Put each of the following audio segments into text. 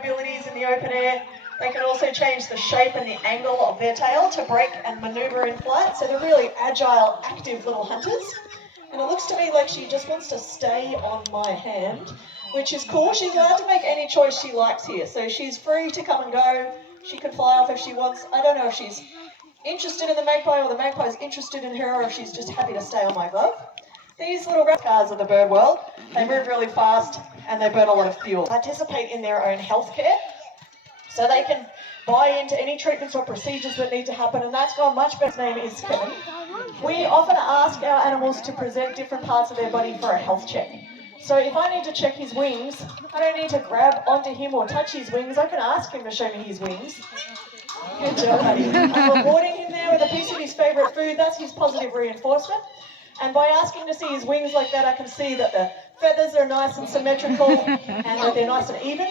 abilities in the open air. They can also change the shape and the angle of their tail to break and maneuver in flight. So they're really agile, active little hunters. And it looks to me like she just wants to stay on my hand, which is cool. She's allowed to make any choice she likes here. So she's free to come and go. She can fly off if she wants. I don't know if she's interested in the magpie or the magpie is interested in her, or if she's just happy to stay on my glove. These little reptiles of the bird world, they move really fast and they burn a lot of fuel. Participate in their own healthcare, so they can buy into any treatments or procedures that need to happen, and that's gone much better. His name is Kevin. We often ask our animals to present different parts of their body for a health check. So if I need to check his wings, I don't need to grab onto him or touch his wings. I can ask him to show me his wings. Good job, buddy. I'm rewarding him there with a piece of his favourite food. That's his positive reinforcement. And by asking to see his wings like that, I can see that the feathers are nice and symmetrical and that they're nice and even.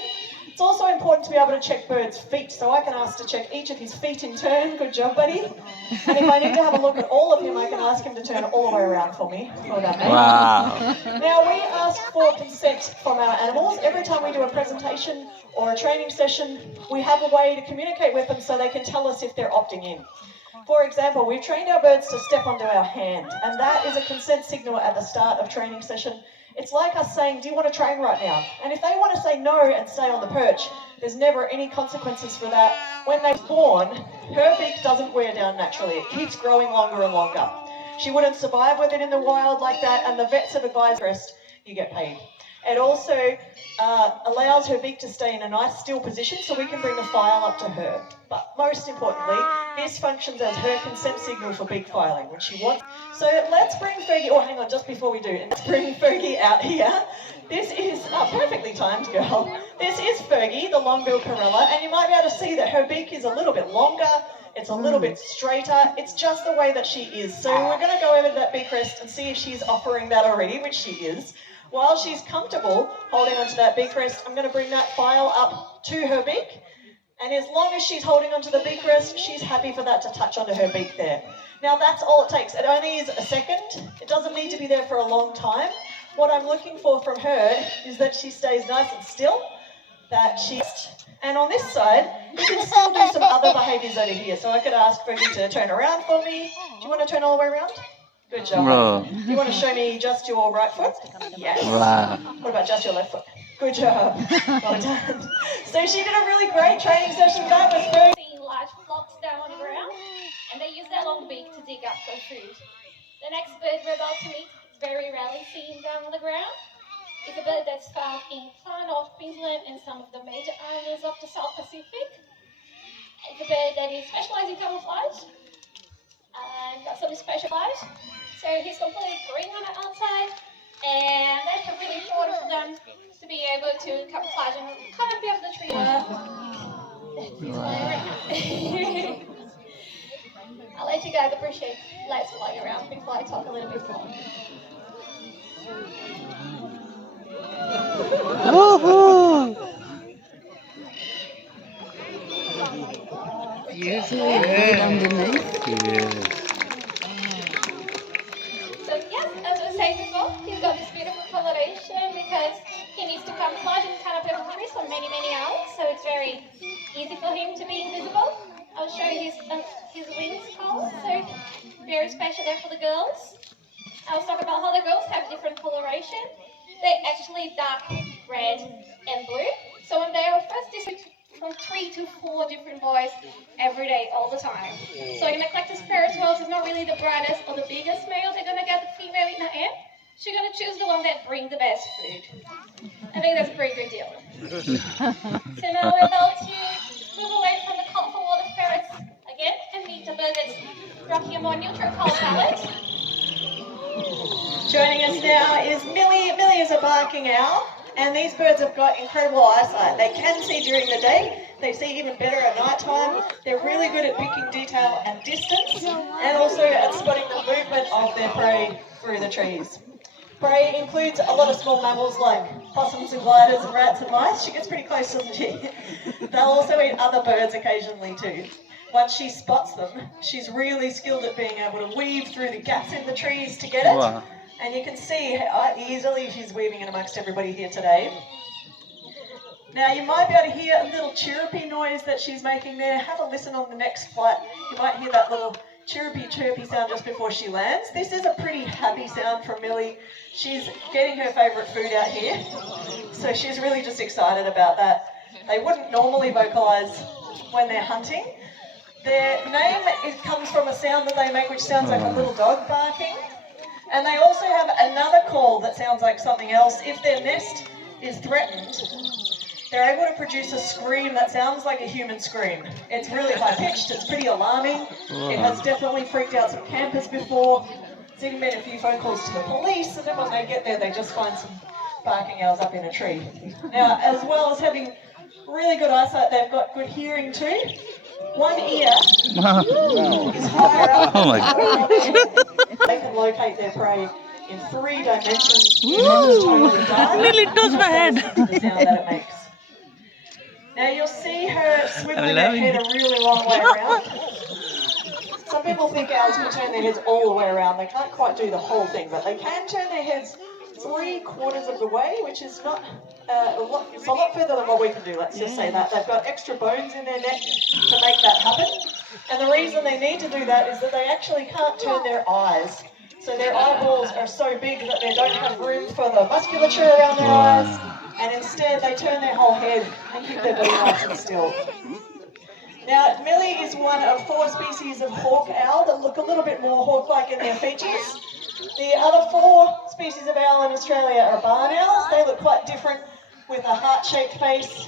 It's also important to be able to check birds' feet, so I can ask to check each of his feet in turn. Good job, buddy. And if I need to have a look at all of him, I can ask him to turn all the way around for me. Well done, mate. Wow. Now, we ask for consent from our animals. Every time we do a presentation or a training session, we have a way to communicate with them so they can tell us if they're opting in. For example, we've trained our birds to step onto our hand, and that is a consent signal at the start of training session. It's like us saying, do you want to train right now? And if they want to say no and stay on the perch, there's never any consequences for that. When they're born, her beak doesn't wear down naturally. It keeps growing longer and longer. She wouldn't survive with it in the wild like that, and the vets have advised rest, you get paid. It also allows her beak to stay in a nice still position so we can bring the file up to her. But most importantly, this functions as her consent signal for beak filing when she wants. So let's bring Fergie, oh hang on, just before we do, let's bring Fergie out here. This is, perfectly timed girl. This is Fergie, the long-billed corella, and you might be able to see that her beak is a little bit longer, it's a little bit straighter, it's just the way that she is. So we're gonna go over to that beak rest and see if she's offering that already, which she is. While she's comfortable holding onto that beak rest, I'm going to bring that file up to her beak. And as long as she's holding onto the beak rest, she's happy for that to touch onto her beak there. Now that's all it takes. It only is a second. It doesn't need to be there for a long time. What I'm looking for from her is that she stays nice and still, that she's... And on this side, you can still do some other behaviours over here. So I could ask Fergie to turn around for me. Do you want to turn all the way around? Good job. Bro. Do you want to show me just your right foot? Yes. Wow. What about just your left foot? Good job. Well done. So she did a really great training session. That was very... Seeing large flocks down on the ground, and they use their long beak to dig up for food. The next bird we're about to meet is very rarely seen down on the ground. It's a bird that's found in far north Queensland and some of the major islands of the South Pacific. It's a bird that is specialised in camouflage. Got some special eyes. So he's completely green on the outside, and that's really important for them to be able to camouflage and come and be off the tree. I'll let you guys appreciate lights flying around before I talk a little bit more. Woohoo! Beautiful bird underneath. Yes. So yes, as I was saying before, he's got this beautiful coloration because he needs to camouflage and kind of over trees for many, many hours. So it's very easy for him to be invisible. I'll show you his wings color. So very special there for the girls. I was talking about how the girls have different coloration. They're actually dark red and blue. So when they are first distributed from 3 to 4 different boys every day, all the time. So in Eclectus parrot world, it's not really the brightest or the biggest male they're going to get the female in the end. She's going to choose the one that brings the best food. I think that's a pretty good deal. So now we're about to move away from the colorful world of parrots again and meet a bird that's rocking a more neutral color palette. Joining us now is Millie. Millie is a barking owl, and these birds have got incredible eyesight. They can see during the day, they see even better at night time. They're really good at picking detail and distance, and also at spotting the movement of their prey through the trees. Prey includes a lot of small mammals like possums and gliders and rats and mice. She gets pretty close, doesn't she? They'll also eat other birds occasionally too. Once she spots them, she's really skilled at being able to weave through the gaps in the trees to get it. Wow. And you can see how easily she's weaving in amongst everybody here today. Now you might be able to hear a little chirrupy noise that she's making there. Have a listen on the next flight. You might hear that little chirrupy chirpy sound just before she lands. This is a pretty happy sound from Millie. She's getting her favourite food out here, so she's really just excited about that. They wouldn't normally vocalise when they're hunting. Their name, it comes from a sound that they make which sounds like a little dog barking. And they also have another call that sounds like something else. If their nest is threatened, they're able to produce a scream that sounds like a human scream. It's really high-pitched, it's pretty alarming. It has definitely freaked out some campers before. It's even made a few phone calls to the police, and then when they get there, they just find some barking owls up in a tree. Now, as well as having really good eyesight, they've got good hearing too. One ear is higher up. Oh my God. They can locate their prey in 3 dimensions. It's totally dark. Nearly touched my head. The sound that it makes. Now you'll see her swiveling her head a really long way around. Some people think owls can turn their heads all the way around. They can't quite do the whole thing, but they can turn their heads 3/4 of the way, which is not it's a lot further than what we can do, let's just say that. They've got extra bones in their neck to make that happen. And the reason they need to do that is that they actually can't turn their eyes. So their eyeballs are so big that they don't have room for the musculature around their eyes, and instead they turn their whole head and keep their body nice and still. Now, Millie is one of 4 species of hawk owl that look a little bit more hawk-like in their features. The other 4 species of owl in Australia are barn owls. They look quite different with a heart-shaped face.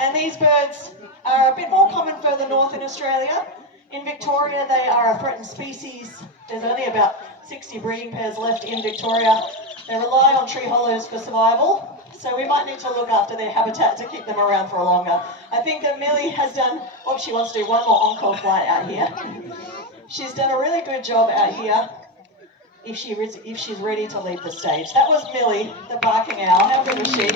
And these birds are a bit more common further north in Australia. In Victoria, they are a threatened species. There's only about 60 breeding pairs left in Victoria. They rely on tree hollows for survival, so we might need to look after their habitat to keep them around for longer. I think that Millie has done, she wants to do one more encore flight out here. She's done a really good job out here if she's ready to leave the stage. That was Millie, the barking owl. How good was she?